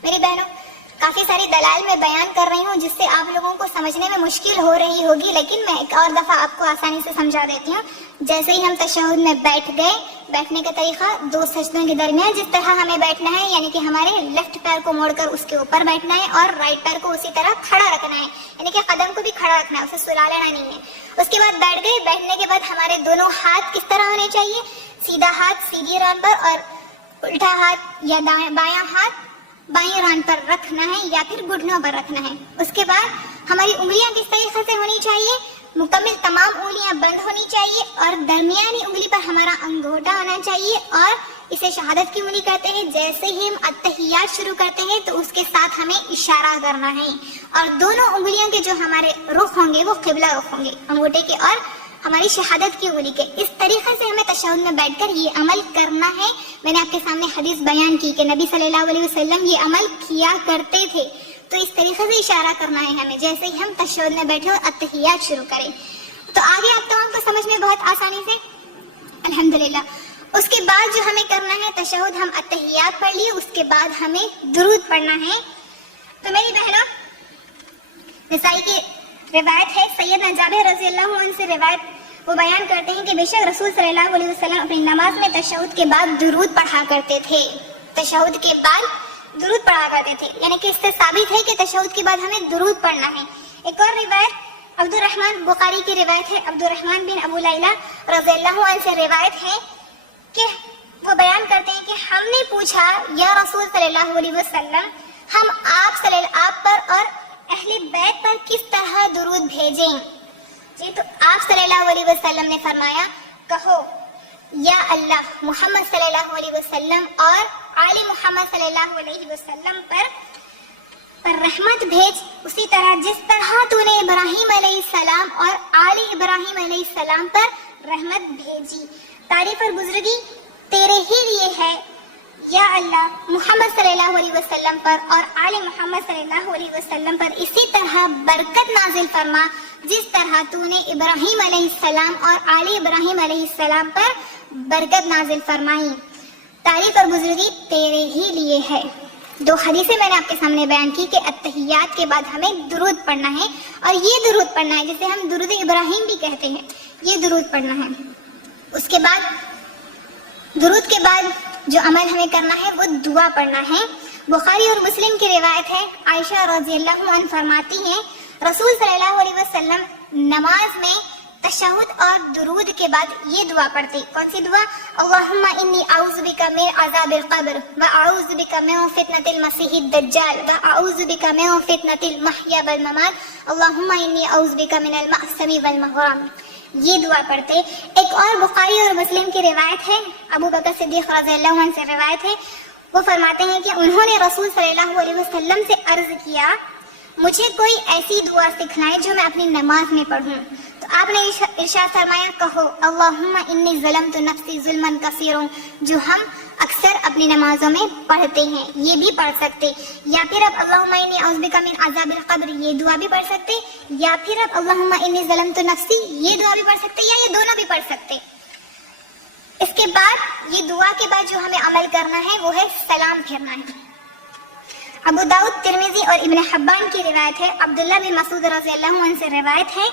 میری بہنوں؟ کافی ساری دلائل میں بیان کر رہی ہوں جس سے آپ لوگوں کو سمجھنے میں مشکل ہو رہی ہوگی، لیکن میں ایک اور دفعہ آپ کو آسانی سے سمجھا دیتی ہوں۔ جیسے ہی ہم تشہد میں بیٹھ گئے، بیٹھنے کا طریقہ دو سجدوں کے درمیان جس طرح ہمیں بیٹھنا ہے، یعنی کہ ہمارے لیفٹ پیر کو موڑ کر اس کے اوپر بیٹھنا ہے اور رائٹ پیر کو اسی طرح کھڑا رکھنا ہے، یعنی کہ قدم کو بھی کھڑا رکھنا ہے، اسے سلا لینا نہیں ہے۔ اس کے بعد بیٹھ گئے، بیٹھنے کے بعد ہمارے دونوں ہاتھ کس طرح ہونے چاہیے؟ سیدھا ہاتھ سیدھی ران پر اور الٹا ہاتھ یا بایاں ہاتھ بائیں ران پر رکھنا ہے یا پھر گھٹنوں پر رکھنا ہے۔ اس کے بعد ہماری انگلیاں کس طریقے سے ہونی چاہیے؟ مکمل تمام انگلیاں بند ہونی چاہیے اور درمیانی انگلی پر ہمارا انگوٹھا ہونا چاہیے، اور اسے شہادت کی انگلی کہتے ہیں۔ جیسے ہی ہم التحیات شروع کرتے ہیں تو اس کے ساتھ ہمیں اشارہ کرنا ہے، اور دونوں انگلیوں کے جو ہمارے رخ ہوں گے وہ قبلہ رخ ہوں گے، انگوٹھے کے اور ہماری شہادت کی انگلی کے۔ اس طریقے سے ہمیں تشہد میں بیٹھ کر یہ عمل کرنا ہے۔ میں نے آپ کے سامنے حدیث بیان کی کہ نبی صلی اللہ علیہ وسلم یہ عمل کیا کرتے تھے، تو اس طریقے سے اشارہ کرنا ہے ہمیں جیسے ہی ہم تشہد میں بیٹھے اور التحیات شروع کریں۔ تو آگے آپ تمام کو سمجھ میں بہت آسانی سے الحمدللہ۔ اس کے بعد جو ہمیں کرنا ہے، تشہد ہم التحیات پڑھ لیے، اس کے بعد ہمیں درود پڑھنا ہے۔ تو میری بہنوں، نسائی کی روایت ہے، سیدنا جابر رضی اللہ عنہ سے روایت، وہ بیان کرتے ہیں کہ بے شک رسول صلی اللہ علیہ وسلم اپنی نماز میں تشہد کے بعد درود پڑھا کرتے تھے، تشہد کے بعد درود پڑھا کرتے تھے، یعنی کہ اس سے ثابت ہے کہ تشہد کے بعد ہمیں درود پڑھنا ہے۔ ایک اور روایت عبد الرحمن، بخاری کی روایت ہے، عبد الرحمن بن ابو لیلہ رضی اللہ عنہ سے روایت ہے کہ وہ بیان کرتے ہیں کہ ہم نے پوچھا یا رسول صلی اللہ علیہ وسلم، ہم آپ پر اور اہل بیت پر کس طرح درود بھیجیں؟ جی، تو آپ صلی اللہ علیہ وسلم نے فرمایا، کہو یا اللہ محمد صلی اللہ علیہ وسلم اور آل محمد صلی اللہ علیہ وسلم پر رحمت بھیج، اسی طرح جس طرح تو نے ابراہیم علیہ السلام اور آل ابراہیم علیہ السلام پر رحمت بھیجی۔ تعریف اور بزرگی تیرے ہی لیے ہے یا اللہ، محمد صلی اللہ علیہ وسلم پر اور آل محمد صلی اللہ علیہ وسلم پر اسی طرح برکت نازل فرما جس طرح تو نے ابراہیم علیہ السلام اور آل ابراہیم علیہ السلام پر برکت نازل فرمائی۔ تعریف اور بزرگی تیرے ہی لیے ہے۔ دو حدیثیں میں نے آپ کے سامنے بیان کی کہ التحیات کے بعد ہمیں درود پڑھنا ہے، اور یہ درود پڑھنا ہے جسے ہم درود ابراہیم بھی کہتے ہیں، یہ درود پڑھنا ہے۔ اس کے بعد درود کے بعد جو عمل ہمیں کرنا ہے وہ دعا پڑھنا ہے۔ بخاری اور مسلم کی روایت ہے، عائشہ رضی اللہ عنہ فرماتی ہیں رسول صلی اللہ علیہ وسلم نماز میں تشہد اور درود کے بعد یہ دعا پڑھتے۔ کون سی دعا؟ اللہم انی اعوذ بک من عذاب القبر واعوذ بک من فتنة المسیح الدجال واعوذ بک من فتنة المحیا والممات اللہم انی اعوذ بک من المأثم والمغرم، یہ دعا پڑھتے۔ ایک اور بخاری اور مسلم کی روایت ہے، ابو بکر صدیق رضی اللہ عنہ سے روایت ہے، وہ فرماتے ہیں کہ انہوں نے رسول صلی اللہ علیہ وسلم سے عرض کیا مجھے کوئی ایسی دعا سکھلائیں جو میں اپنی نماز میں پڑھوں، تو آپ نے ارشاد فرمایا، کہو اللہم انی ظلمت نفسی ظلما کثیرا، جو ہم اکثر اپنی نمازوں میں پڑھتے ہیں، یہ بھی پڑھ سکتے، یا پھر اب اللہم انی اعوذ بک من عذاب القبر یہ دعا بھی پڑھ سکتے، یا پھر اب اللہم انی ظلمت نفسی یہ دعا بھی پڑھ سکتے، یا یہ دونوں بھی پڑھ سکتے۔ اس کے بعد یہ دعا کے بعد جو ہمیں عمل کرنا ہے وہ ہے سلام پھیرنا ہے۔ ابو داؤد، ترمذی اور ابن حبان کی روایت ہے، عبداللہ بن مسعود رضی اللہ عنہ سے روایت ہے،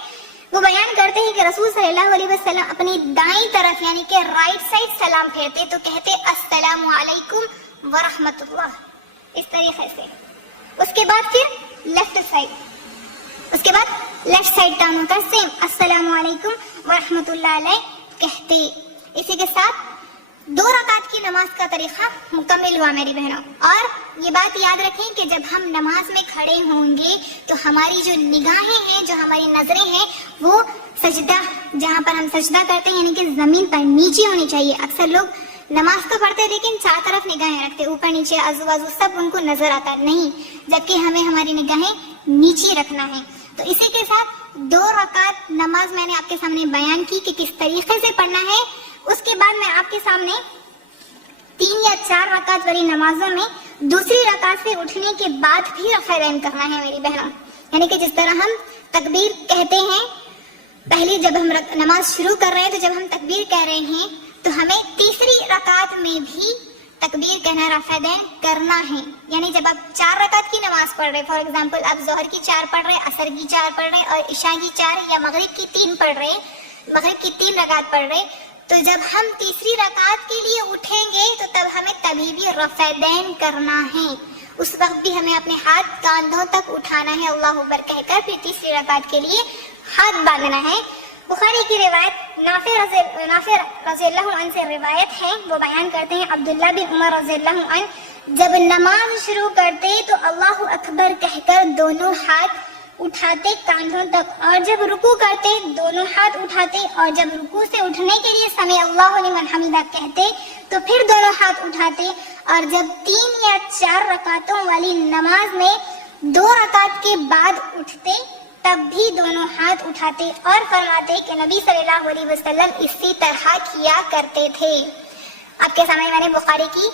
وہ بیان کرتے ہیں کہ رسول صلی اللہ علیہ وسلم اپنی دائیں طرف یعنی کہ رائٹ سائڈ سلام پھیرتے تو کہتے السلام علیکم ورحمۃ اللہ، اس طریقے سے۔ اس کے بعد پھر لیفٹ سائڈ ٹانوں کا سیم السلام علیکم ورحمۃ اللہ علیہ کہتے۔ اسی کے ساتھ 2 رکعت کی نماز کا طریقہ مکمل ہوا میری بہنوں۔ اور یہ بات یاد رکھیں کہ جب ہم نماز میں کھڑے ہوں گے تو ہماری جو نگاہیں ہیں، جو ہماری نظریں ہیں، وہ سجدہ، جہاں پر ہم سجدہ کرتے ہیں یعنی کہ زمین پر نیچے ہونی چاہیے۔ اکثر لوگ نماز تو پڑھتے لیکن چار طرف نگاہیں رکھتے، اوپر نیچے آزو بازو سب ان کو نظر آتا نہیں، جبکہ ہمیں ہماری نگاہیں نیچے رکھنا ہے۔ تو اسی کے ساتھ 2 رکعت نماز میں نے آپ کے سامنے بیان کی کہ کس طریقے سے پڑھنا ہے۔ اس کے بعد میں آپ کے سامنے 3 یا 4 رکعت والی نمازوں میں دوسری رکعت سے اٹھنے کے بعد بھی رفع دین کرنا ہے میری بہنوں، یعنی کہ جس طرح ہم تکبیر کہتے ہیں پہلی جب ہم نماز شروع کر رہے ہیں، تو جب ہم تکبیر کہہ رہے ہیں تو ہمیں تیسری رکعت میں بھی تکبیر کہنا، رفع دین کرنا ہے۔ یعنی جب آپ 4 رکعت کی نماز پڑھ رہے، فار ایگزامپل آپ ظہر کی 4 پڑھ رہے، عصر کی 4 پڑھ رہے اور عشاء کی 4 یا مغرب کی 3 پڑھ رہے، مغرب کی 3 رکعت پڑھ رہے، تو جب ہم تیسری رکعت کے لیے اٹھیں گے تو تب ہمیں تبھی بھی رفع دین کرنا ہے۔ اس وقت بھی ہمیں اپنے ہاتھ کاندھوں تک اٹھانا ہے اللہ اکبر کہہ کر، پھر تیسری رکعت کے لیے ہاتھ باندھنا ہے۔ بخاری کی روایت نافع رضی اللہ عنہ سے روایت ہے، وہ بیان کرتے ہیں عبداللہ بن عمر رضی اللہ عنہ جب نماز شروع کرتے تو اللہ اکبر کہہ کر دونوں ہاتھ اٹھاتے کاندھوں تک، اور جب رکوع کرتے دونوں ہاتھ اٹھاتے، اور جب رکوع سے اٹھنے کے لیے سمع اللہ لمن حمدہ کہتے تو پھر دونوں ہاتھ اٹھاتے، اور جب 3 یا 4 رکعتوں والی نماز میں 2 رکعت کے بعد اٹھتے تب بھی دونوں ہاتھ اٹھاتے اور فرماتے کہ نبی صلی اللہ علیہ وسلم اسی طرح کیا کرتے تھے۔ آپ کے سامنے میں نے بخاری کی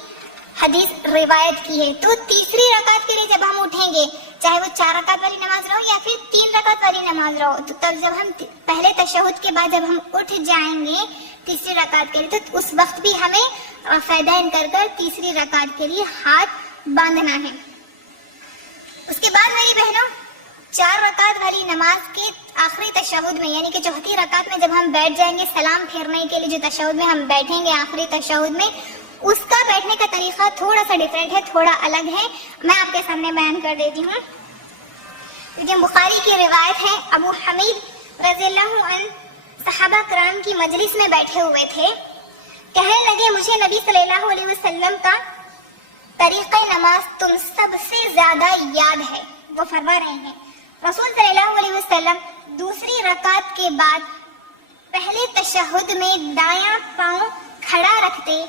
حدیث روایت کی ہے۔ تو تیسری رکعت کے لیے جب ہم اٹھیں گے، چاہے وہ 4 رکعت والی نماز رہو یا پھر 3 رکعت والی نماز رہو، تو تب جب ہم پہلے تشہد کے بعد جب ہم اٹھ جائیں گے تیسری رکعت کے لیے، تو اس وقت بھی ہمیں رفع دین کر کر تیسری رکعت کے لیے ہاتھ باندھنا ہے۔ اس کے بعد میری بہنوں 4 رکعت والی نماز کے آخری تشہد میں یعنی کہ چوتھی رکعت میں جب ہم بیٹھ جائیں گے سلام پھیرنے کے لیے، جو تشہد میں ہم بیٹھیں گے آخری تشہد میں، اس کا بیٹھنے کا طریقہ تھوڑا سا ڈیفرنٹ ہے، تھوڑا الگ ہے، میں آپ کے سامنے بیان کر دیتی ہوں۔ کیونکہ بخاری کی روایت ہے، ابو حمید رضی اللہ عنہ صحابہ کرام کی مجلس میں بیٹھے ہوئے تھے، کہنے لگے مجھے نبی صلی اللہ علیہ وسلم کا طریقہ نماز تم سب سے زیادہ یاد ہے۔ وہ فرما رہے ہیں رسول صلی اللہ علیہ وسلم دوسری رکعت کے بعد پہلے تشہد میں دایاں پاؤں کھڑا رکھتے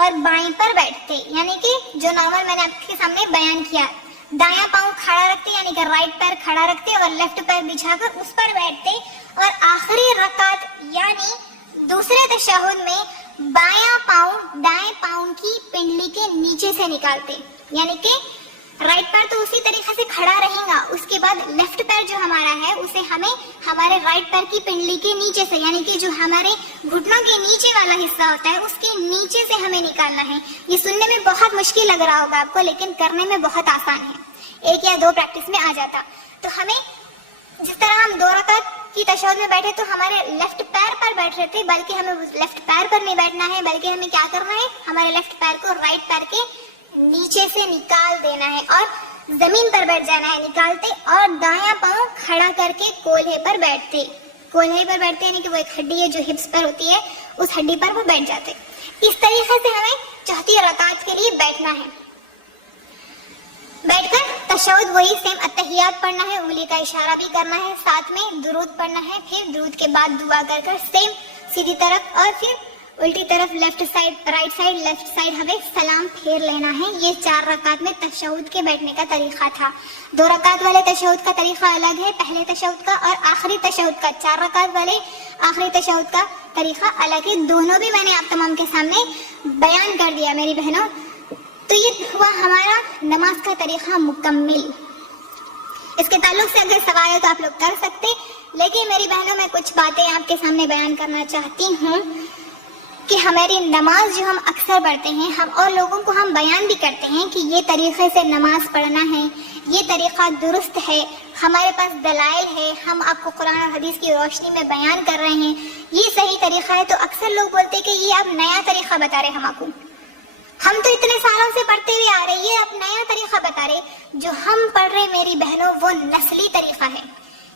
اور بائیں پر بیٹھتے، یعنی کہ جو نارمل میں نے آپ کے سامنے بیان کیا، دایاں پاؤں کھڑا رکھتے یعنی کہ رائٹ پیر کھڑا رکھتے اور لیفٹ پیر بچھا کر اس پر بیٹھتے، اور آخری رکعت یعنی دوسرے تشہد میں بایاں پاؤں دائیں پاؤں کی پنڈلی کے نیچے سے نکالتے، یعنی کہ رائٹ پیر تو اسی طریقے سے کھڑا رہے گا، اس کے بعد لیفٹ پیر جو ہمارا ہے اسے ہمیں ہمارے رائٹ پیر کی پنڈلی کے نیچے سے یعنی کہ جو ہمارے گھٹنوں کے نیچے والا حصہ ہوتا ہے اس کے نیچے سے ہمیں نکالنا ہے۔ یہ سننے میں بہت مشکل لگ رہا ہوگا آپ کو، لیکن کرنے میں بہت آسان ہے، 1 یا 2 پریکٹس میں آ جاتا۔ تو ہمیں جس طرح ہم 2 رکعت کی تشہد میں بیٹھے تو ہمارے لیفٹ پیر پر بیٹھ رہے تھے، بلکہ ہمیں لیفٹ پیر پر نہیں بیٹھنا ہے، بلکہ ہمیں کیا کرنا ہے، ہمارے لیفٹ پیر کو رائٹ پیر کے نیچے سے نکال دینا ہے اور زمین پر بیٹھ جانا ہے نکالتے، اور دایاں پاؤں کھڑا کر کے کولہے پر بیٹھتے۔ کولہے پر بیٹھتے یعنی کہ وہ ایک ہڈی ہے جو ہپس پر ہوتی ہے، اس ہڈی پر وہ بیٹھ جاتے۔ اس طریقے سے ہمیں چوتھی رکعت کے لیے بیٹھنا ہے۔ بیٹھ کر تشہد وہی سیم اتحیات پڑھنا ہے، انگلی کا اشارہ بھی کرنا ہے، ساتھ میں درود پڑھنا ہے، پھر درود کے بعد دعا کر کر سیم سیدھی طرف اور پھر الٹی طرف left side right side left side ہمیں سلام پھیر لینا ہے۔ یہ 4 رکعت میں تشہد کے بیٹھنے کا طریقہ تھا۔ 2 رکعت والے تشہد کا طریقہ الگ ہے، پہلے تشہد کا، اور آخری تشہد کا 4 رکعت والے آخری تشہد کا طریقہ الگ ہے۔ دونوں بھی میں نے آپ تمام کے سامنے بیان کر دیا میری بہنوں۔ تو یہ ہوا ہمارا نماز کا طریقہ مکمل۔ اس کے تعلق سے اگر سوال ہے تو آپ لوگ کر سکتے، لیکن میری بہنوں میں کچھ باتیں آپ کے سامنے بیان کرنا چاہتی ہوں کہ ہماری نماز جو ہم اکثر پڑھتے ہیں، ہم اور لوگوں کو ہم بیان بھی کرتے ہیں کہ یہ طریقے سے نماز پڑھنا ہے، یہ طریقہ درست ہے، ہمارے پاس دلائل ہے، ہم آپ کو قرآن اور حدیث کی روشنی میں بیان کر رہے ہیں، یہ صحیح طریقہ ہے، تو اکثر لوگ بولتے ہیں کہ یہ آپ نیا طریقہ بتا رہے ہم کو، ہم تو اتنے سالوں سے پڑھتے ہوئے آ رہے، یہ آپ نیا طریقہ بتا رہے۔ جو ہم پڑھ رہے میری بہنوں وہ نسلی طریقہ ہے،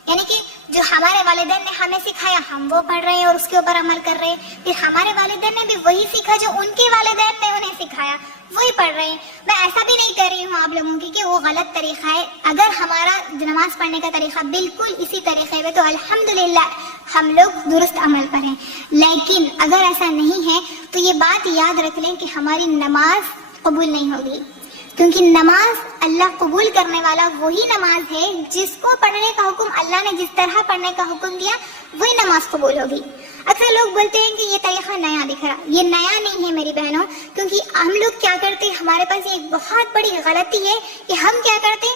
یعنی کہ جو ہمارے والدین نے ہمیں سکھایا ہم وہ پڑھ رہے ہیں اور اس کے اوپر عمل کر رہے ہیں، پھر ہمارے والدین نے بھی وہی سیکھا جو ان کے والدین نے انہیں سکھایا، وہی پڑھ رہے ہیں۔ میں ایسا بھی نہیں کر رہی ہوں آپ لوگوں کی کہ وہ غلط طریقہ ہے، اگر ہمارا نماز پڑھنے کا طریقہ بالکل اسی طریقے میں تو الحمدللہ ہم لوگ درست عمل پر ہیں، لیکن اگر ایسا نہیں ہے تو یہ بات یاد رکھ لیں کہ ہماری نماز قبول نہیں ہوگی، کیونکہ نماز اللہ قبول کرنے والا وہی نماز ہے جس کو پڑھنے کا حکم اللہ نے جس طرح پڑھنے کا حکم دیا وہی نماز قبول ہوگی۔ اکثر لوگ بولتے ہیں کہ یہ طریقہ نیا دکھ رہا، یہ نیا نہیں ہے میری بہنوں، کیونکہ ہم لوگ کیا کرتے، ہمارے پاس ایک بہت بڑی غلطی ہے کہ ہم کیا کرتے،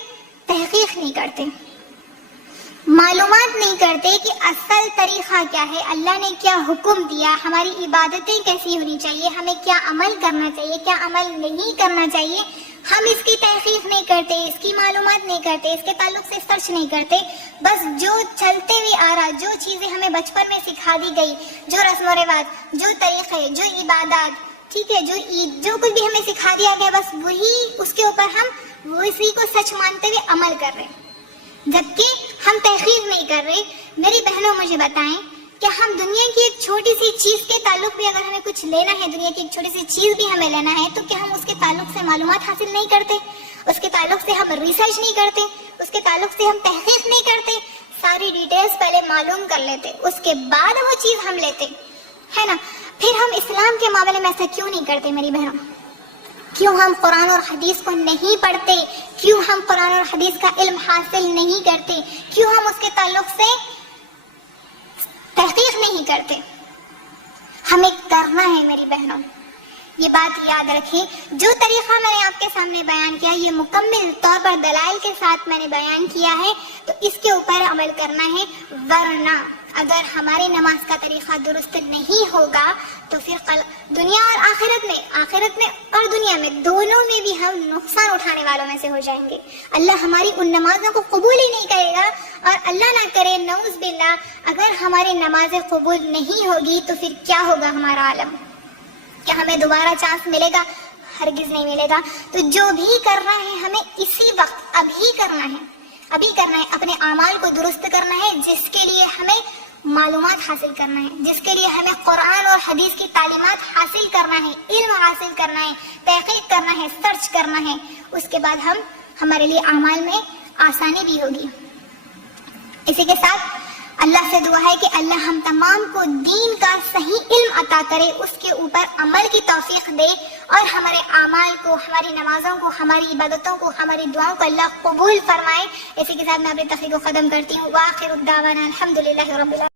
تحقیق نہیں کرتے، معلومات نہیں کرتے کہ اصل طریقہ کیا ہے، اللہ نے کیا حکم دیا، ہماری عبادتیں کیسی ہونی چاہیے، ہمیں کیا عمل کرنا چاہیے، کیا عمل نہیں کرنا چاہیے، ہم اس کی تحقیق نہیں کرتے، اس کی معلومات نہیں کرتے، اس کے تعلق سے سرچ نہیں کرتے، بس جو چلتے ہوئے آ رہا، جو چیزیں ہمیں بچپن میں سکھا دی گئی، جو رسم و رواج، جو طریقے، جو عبادات، ٹھیک ہے، جو عید، جو کچھ بھی ہمیں سکھا دیا گیا، بس وہی اس کے اوپر ہم اسی کو سچ مانتے ہوئے عمل کر رہے ہیں، جبکہ ہم تحقیق نہیں کر رہے۔ میری بہنوں مجھے بتائیں کہ ہم دنیا کی ایک چھوٹی سی چیز کے تعلق بھی اگر ہمیں کچھ لینا ہے، دنیا کی ایک چھوٹی سی چیز بھی ہمیں لینا ہے، تو کیا ہم اس کے تعلق سے معلومات حاصل نہیں کرتے، اس کے تعلق سے ہم ریسرچ نہیں کرتے، اس کے تعلق سے ہم تحقیق نہیں کرتے، ساری ڈیٹیلز پہلے معلوم کر لیتے، اس کے بعد وہ چیز ہم لیتے، ہے نا؟ پھر ہم اسلام کے معاملے میں ایسا کیوں نہیں کرتے میری بہنوں؟ کیوں ہم قرآن اور حدیث کو نہیں پڑھتے؟ کیوں ہم قرآن اور حدیث کا علم حاصل نہیں کرتے؟ کیوں ہم اس کے تعلق سے تحقیق نہیں کرتے؟ ہمیں کرنا ہے میری بہنوں، یہ بات یاد رکھیں۔ جو طریقہ میں نے آپ کے سامنے بیان کیا، یہ مکمل طور پر دلائل کے ساتھ میں نے بیان کیا ہے، تو اس کے اوپر عمل کرنا ہے، ورنہ اگر ہماری نماز کا طریقہ درست نہیں ہوگا تو پھر دنیا اور آخرت میں اور دنیا میں دونوں میں بھی ہم نقصان اٹھانے والوں میں سے ہو جائیں گے۔ اللہ ہماری ان نمازوں کو قبول ہی نہیں کرے گا، اور اللہ نہ کرے نعوذ باللہ اگر ہماری نمازیں قبول نہیں ہوگی تو پھر کیا ہوگا ہمارا عالم؟ کیا ہمیں دوبارہ چانس ملے گا؟ ہرگز نہیں ملے گا۔ تو جو بھی کرنا ہے ہمیں اسی وقت ابھی کرنا ہے، اپنے اعمال کو درست کرنا ہے، جس کے لیے ہمیں معلومات حاصل کرنا ہے، جس کے لیے ہمیں قرآن اور حدیث کی تعلیمات حاصل کرنا ہے، علم حاصل کرنا ہے، تحقیق کرنا ہے، سرچ کرنا ہے، اس کے بعد ہمارے لیے اعمال میں آسانی بھی ہوگی۔ اسی کے ساتھ اللہ سے دعا ہے کہ اللہ ہم تمام کو دین کا صحیح علم عطا کرے، اس کے اوپر عمل کی توفیق دے، اور ہمارے اعمال کو، ہماری نمازوں کو، ہماری عبادتوں کو، ہماری دعاؤں کو اللہ قبول فرمائے۔ اسی کے ساتھ میں اپنی تقریر کو ختم کرتی ہوں۔ وآخر الدعوانا الحمدللہ رب العالمین۔